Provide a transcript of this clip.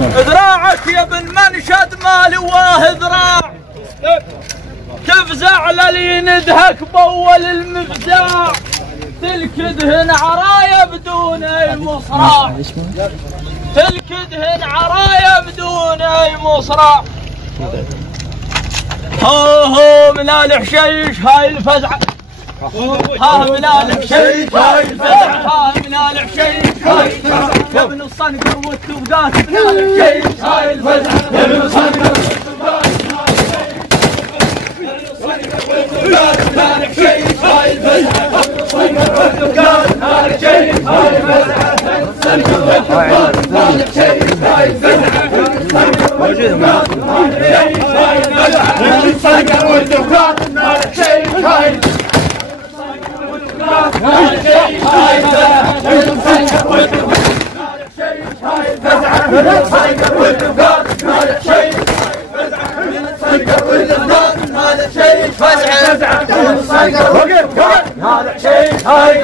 ذراعك يا ابن منشد ما لواه ذراع، تفزع للي ندهك بأول المفزاع، تلكدهن عرايا بدون اي مصراع، تلكدهن عرايا بدون اي مصراع. هو من الحشيش هاي الفزعه، ها من الحشيش هاي الفزعه، ها من الحشيش هاي الفزعه، يا ابن الصنقر والتوقات من الحشيش هاي الفزعه، يا ابن الصنقر والتوقات من الحشيش هاي الفزعه، الصنقر والتوقات من الحشيش هاي الفزعه، الصنقر والتوقات من الحشيش هاي الفزعه، موجود معك الصنقر والتوقات من الحشيش هاي هذا شيء هاي